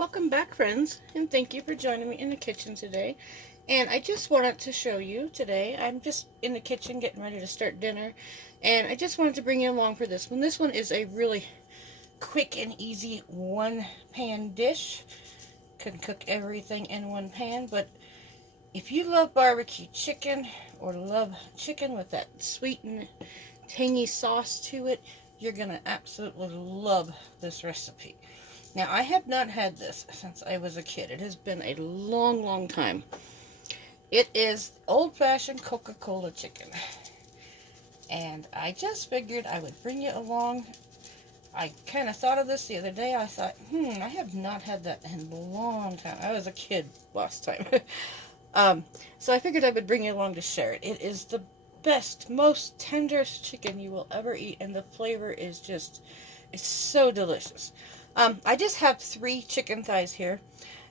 Welcome back, friends, and thank you for joining me in the kitchen today. And I just wanted to show you today, I'm just in the kitchen getting ready to start dinner, and I just wanted to bring you along for this one. This one is a really quick and easy one-pan dish. Can cook everything in one pan, but if you love barbecue chicken or love chicken with that sweet and tangy sauce to it, you're going to absolutely love this recipe. Now, I have not had this since I was a kid. It has been a long, long time. It is old-fashioned Coca-Cola chicken. And I just figured I would bring you along. I kind of thought of this the other day. I thought, I have not had that in a long time. I was a kid last time. So I figured I would bring you along to share it. It is the best, most tenderest chicken you will ever eat. And the flavor is just, it's so delicious. I just have 3 chicken thighs here,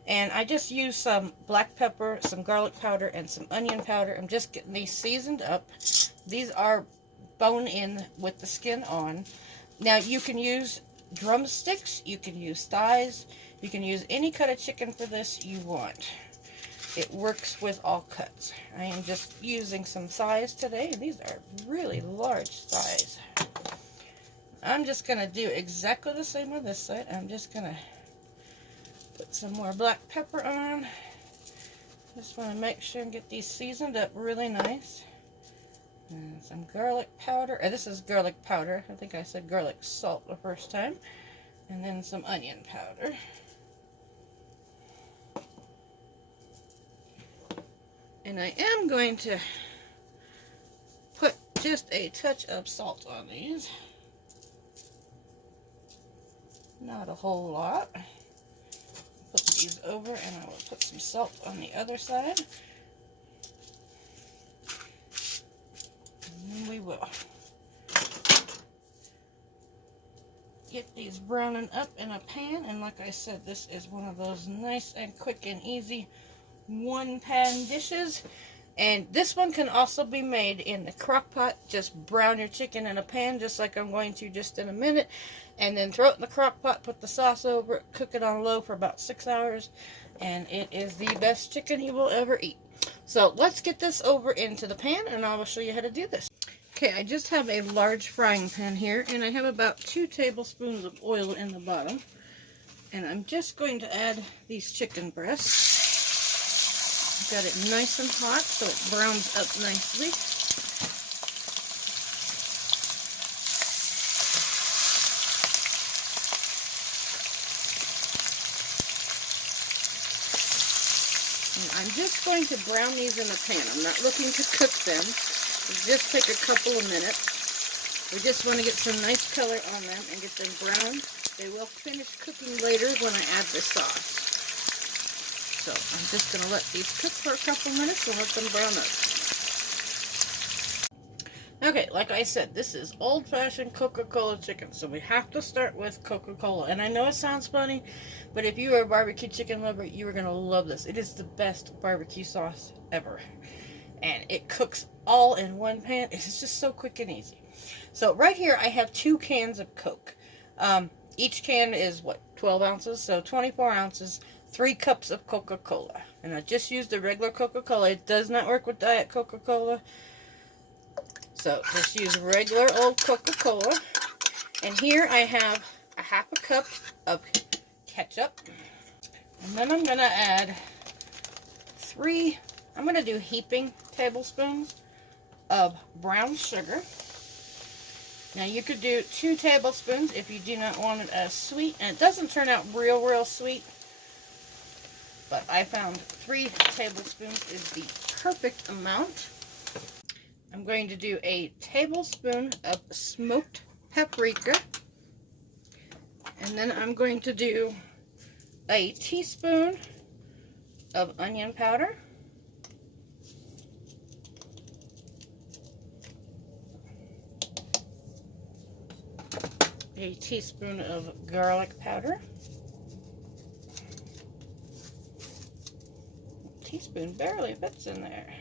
and I just use some black pepper, some garlic powder, and some onion powder. I'm just getting these seasoned up. These are bone in with the skin on. Now, you can use drumsticks, you can use thighs, you can use any cut of chicken for this you want. It works with all cuts. I am just using some thighs today, and these are really large thighs. I'm just going to do exactly the same on this side. I'm just going to put some more black pepper on. Just want to make sure and get these seasoned up really nice. And some garlic powder. This is garlic powder. I think I said garlic salt the first time. And then some onion powder. And I am going to put just a touch of salt on these. Not a whole lot. Put these over, and I will put some salt on the other side. And then we will get these browning up in a pan. And like I said, this is one of those nice and quick and easy one-pan dishes. And this one can also be made in the crock pot. Just brown your chicken in a pan, just like I'm going to just in a minute. And then throw it in the crock pot, put the sauce over it, cook it on low for about 6 hours. And it is the best chicken you will ever eat. So let's get this over into the pan, and I will show you how to do this. Okay, I just have a large frying pan here, and I have about 2 tablespoons of oil in the bottom. And I'm just going to add these chicken breasts. Got it nice and hot so it browns up nicely. And I'm just going to brown these in the pan. I'm not looking to cook them. Just take a couple of minutes. We just want to get some nice color on them and get them brown. They will finish cooking later when I add the sauce. So I'm just going to let these cook for a couple minutes and let them brown up. Okay, like I said, this is old-fashioned Coca-Cola chicken, so we have to start with Coca-Cola. And I know it sounds funny, but if you are a barbecue chicken lover, you are going to love this. It is the best barbecue sauce ever. And it cooks all in one pan. It's just so quick and easy. So right here, I have 2 cans of Coke. Each can is, 12 ounces? So 24 ounces. 3 cups of Coca-Cola. And I just used the regular Coca-Cola. It does not work with Diet Coca-Cola. So just use regular old Coca-Cola. And here I have a half a cup of ketchup. And then I'm going to add 3, I'm going to do heaping tablespoons of brown sugar. Now you could do 2 tablespoons if you do not want it as sweet. And it doesn't turn out real sweet. But I found 3 tablespoons is the perfect amount. I'm going to do a tablespoon of smoked paprika. And then I'm going to do a teaspoon of onion powder. A teaspoon of garlic powder. Teaspoon barely fits in there.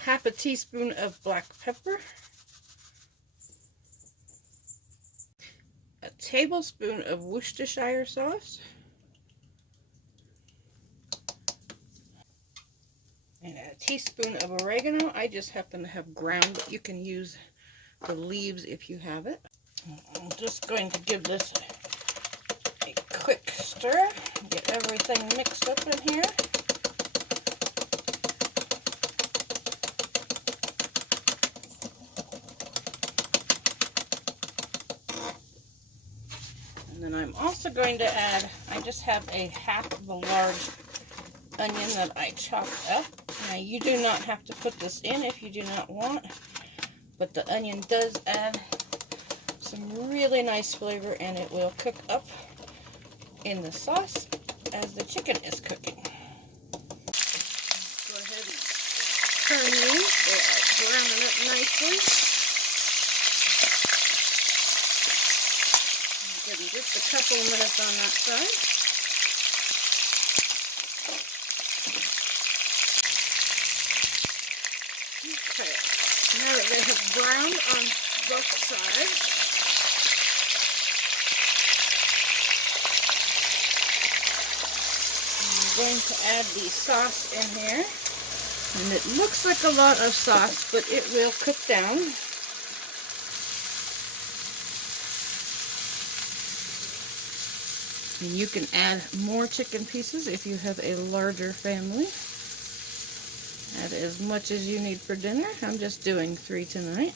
Half a teaspoon of black pepper. tablespoon of Worcestershire sauce. And a teaspoon of oregano. I just happen to have ground, but you can use the leaves if you have it. I'm just going to give this a quick stir. Get everything mixed up in here. And then I'm also going to add, I just have a half of a large onion that I chopped up. Now you do not have to put this in if you do not want, but the onion does add some really nice flavor, and it will cook up in the sauce as the chicken is cooking. Go ahead and turn these. They are browning up nicely. Give them just a couple of minutes on that side. Okay, now that they have browned on both sides, I'm going to add the sauce in here. And it looks like a lot of sauce, but it will cook down. And you can add more chicken pieces if you have a larger family. Add as much as you need for dinner. I'm just doing 3 tonight.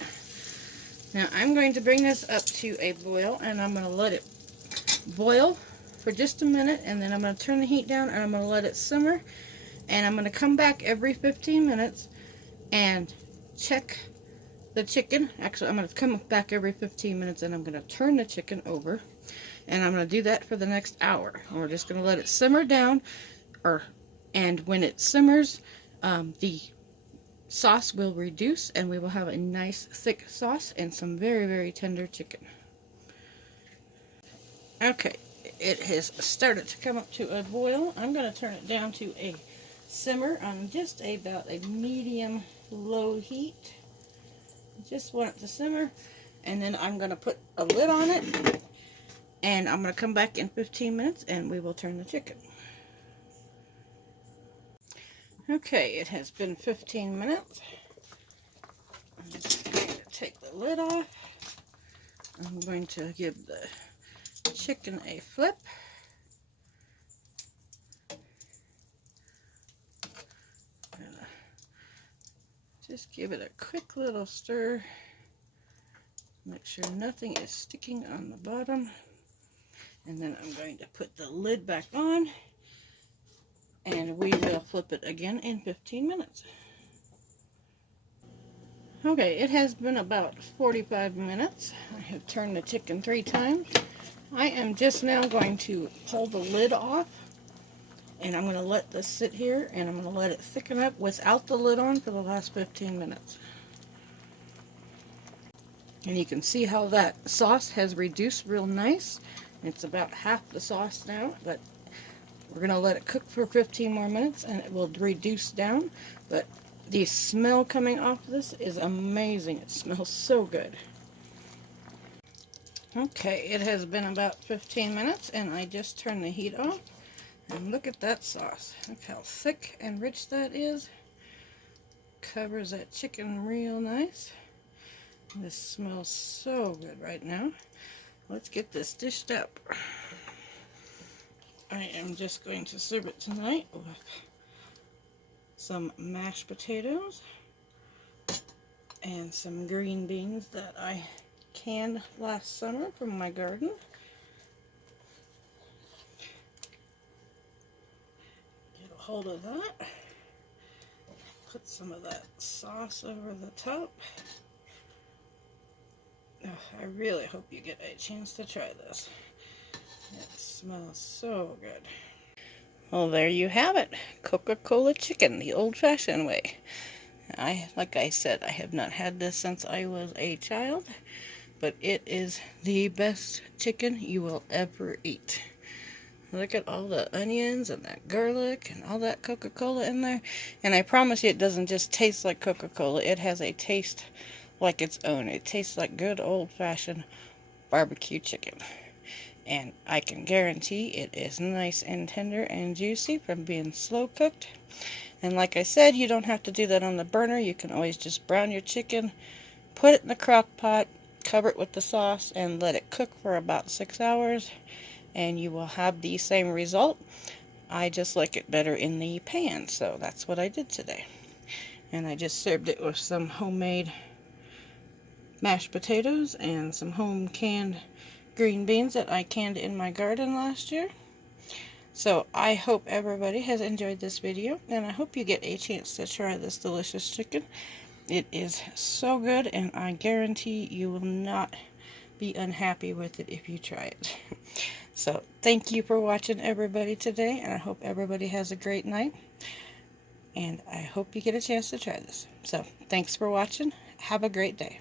Now I'm going to bring this up to a boil, and I'm going to let it boil for just a minute, and then I'm going to turn the heat down, and I'm going to let it simmer, and I'm going to come back every 15 minutes and check the chicken. Actually, I'm going to come back every 15 minutes, and I'm going to turn the chicken over, and I'm going to do that for the next hour. And we're just going to let it simmer down, and when it simmers, the sauce will reduce, and we will have a nice thick sauce and some very, very tender chicken. Okay, it has started to come up to a boil. I'm going to turn it down to a simmer on just about a medium low heat. Just want it to simmer, and then I'm going to put a lid on it, and I'm going to come back in 15 minutes and we will turn the chicken. Okay, it has been 15 minutes. I'm just going to take the lid off. I'm going to give the chicken a flip. Just give it a quick little stir. Make sure nothing is sticking on the bottom. And then I'm going to put the lid back on, and we will flip it again in 15 minutes. Okay, it has been about 45 minutes. I have turned the chicken 3 times. I am just now going to pull the lid off, and I'm going to let this sit here, and I'm going to let it thicken up without the lid on for the last 15 minutes. And you can see how that sauce has reduced real nice. It's about half the sauce now, but we're going to let it cook for 15 more minutes, and it will reduce down. But the smell coming off this is amazing. It smells so good. Okay, it has been about 15 minutes, and I just turned the heat off. And look at that sauce. Look how thick and rich that is. Covers that chicken real nice. This smells so good right now. Let's get this dished up. I am just going to serve it tonight with some mashed potatoes and some green beans that I canned last summer from my garden. Get a hold of that. Put some of that sauce over the top. Oh, I really hope you get a chance to try this. It smells so good. Well, there you have it. Coca-Cola chicken, the old-fashioned way. Like I said, I have not had this since I was a child, but it is the best chicken you will ever eat. Look at all the onions and that garlic and all that Coca-Cola in there. And I promise you, it doesn't just taste like Coca-Cola. It has a taste like its own. It tastes like good old-fashioned barbecue chicken. And I can guarantee it is nice and tender and juicy from being slow cooked. And like I said, you don't have to do that on the burner. You can always just brown your chicken, put it in the crock pot, cover it with the sauce, and let it cook for about 6 hours. And you will have the same result. I just like it better in the pan, so that's what I did today. And I just served it with some homemade mashed potatoes and some home canned green beans that I canned in my garden last year. So I hope everybody has enjoyed this video, and I hope you get a chance to try this delicious chicken. It is so good, and I guarantee you will not be unhappy with it if you try it. So thank you for watching, everybody, today, and I hope everybody has a great night, and I hope you get a chance to try this. So thanks for watching. Have a great day.